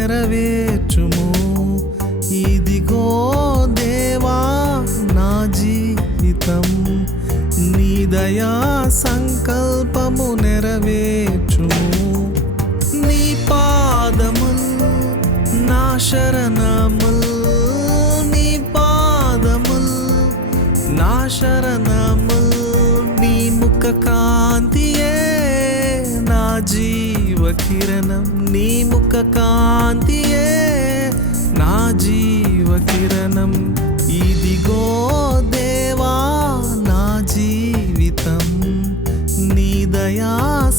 నెరవేర్చుము. ఇదిగో దేవా నా జీవితం, నీ దయా సంకల్పము నెరవేర్చుము. నీ పాదముల్ నా శరణముల్, నీ పాదముల్ నా శరణముల్. నీ ముఖ కాంతియే నా జీవ కిరణం, నీ ముఖ కాంతియే నా జీవ కిరణం. ఇదిగో దేవా నా జీవితం, నీ దయా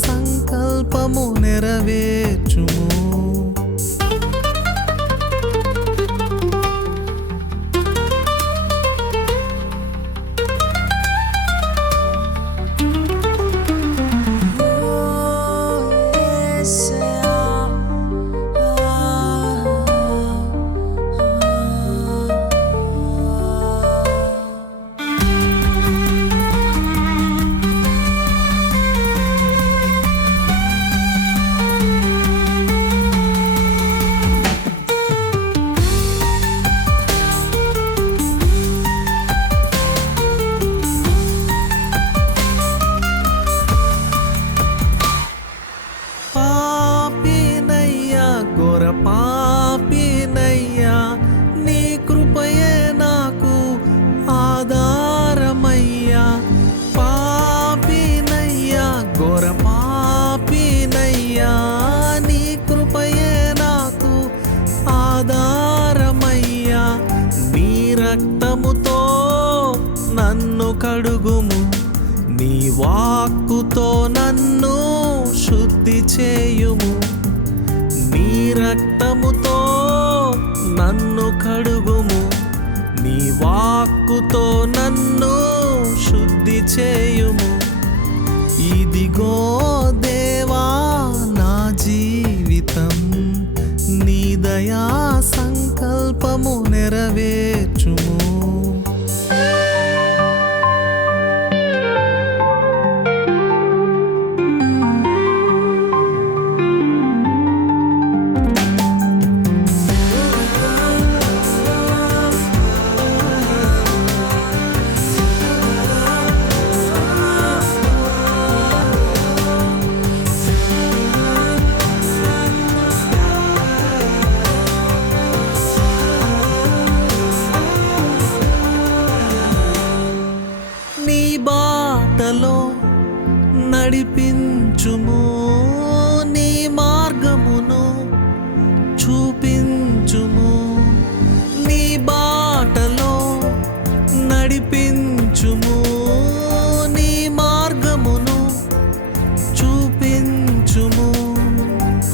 సంకల్పము నెరవేర్చుము. పాపినయ్యా, నీ కృపయే నాకు ఆధారమయ్యా. పాపినయ్యా, ఘోర పాపినయ్యా, నీ కృపయే నాకు ఆధారమయ్యా. నీ రక్తముతో నన్ను కడుగుము, నీ వాక్కుతో నన్ను శుద్ధి చేయుము. నీ రక్తముతో నన్ను కడుగుము, నీ వాక్కుతో నన్ను శుద్ధి చేయుము. ఇదిగో దేవా నా జీవితం, నీ దయా సంకల్పము నెరవేర్చుము. నీ బాటలో నడిపించుము, నీ మార్గమును చూపించుము. నీ బాటలో నడిపించుము, నీ మార్గమును చూపించుము.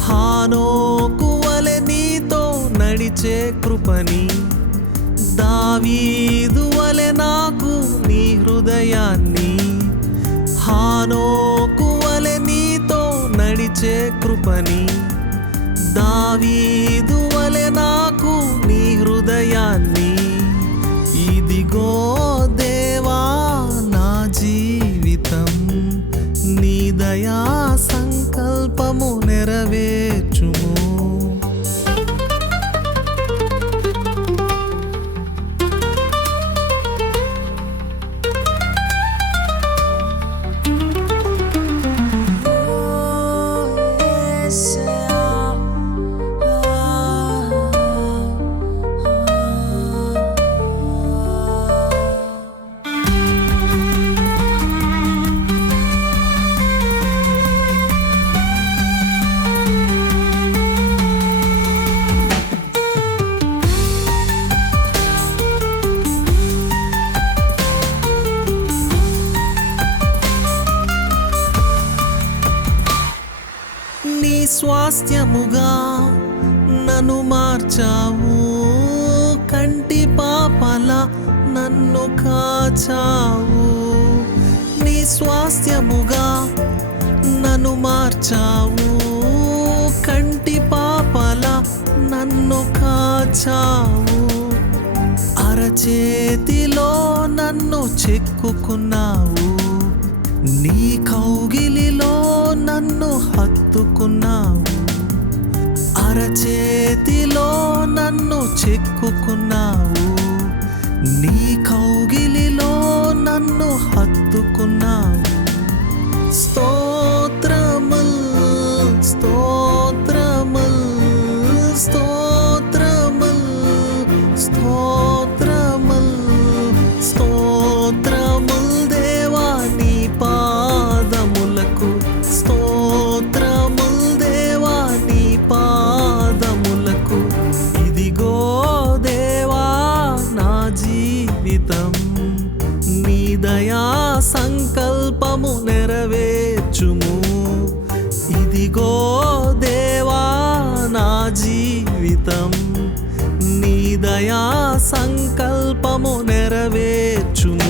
హానోకు వలె నీతో నడిచే కృపని, దావీదు వలె నాకు నీ హృదయాన్ని. హానోకు వలె నీతో నడిచే కృపని, దావీదు వలె నాకు నీ హృదయాన్ని. ఇదిగో దేవా నా జీవితం, నీ దయా సంకల్పము నెరవేర్చుము. నీ స్వాస్థ్యముగా నన్ను మార్చావు, కంటి పాపల నన్ను కాచావు. నీ స్వాస్థ్యముగా నన్ను మార్చావు, కంటి పాపల నన్ను కాచావు. అరచేతిలో నన్ను చెక్కుకున్నావు, నీ కౌగిలిలో నన్ను హత్తుకున్నావు. అరచేతిలో నన్ను చెక్కుకున్నావు, నీ కౌగిలిలో నన్ను హత్తుకున్నావు. స్తోత్రముల్ స్తోత్రముల్ స్తోత్రముల్ స్తోత్రముల్ స్తోత్రముల్ దేవా నీ పాదములకు. స్తోత్రముల్ దేవా నీ పాదములకు. ఇదిగో దేవా నా జీవితం, నీ దయా సంకల్పము నెరవేర్చుము. ఇదిగో దేవా నా జీవితం, నీ దయా సంకల్పము నెరవేర్చుము.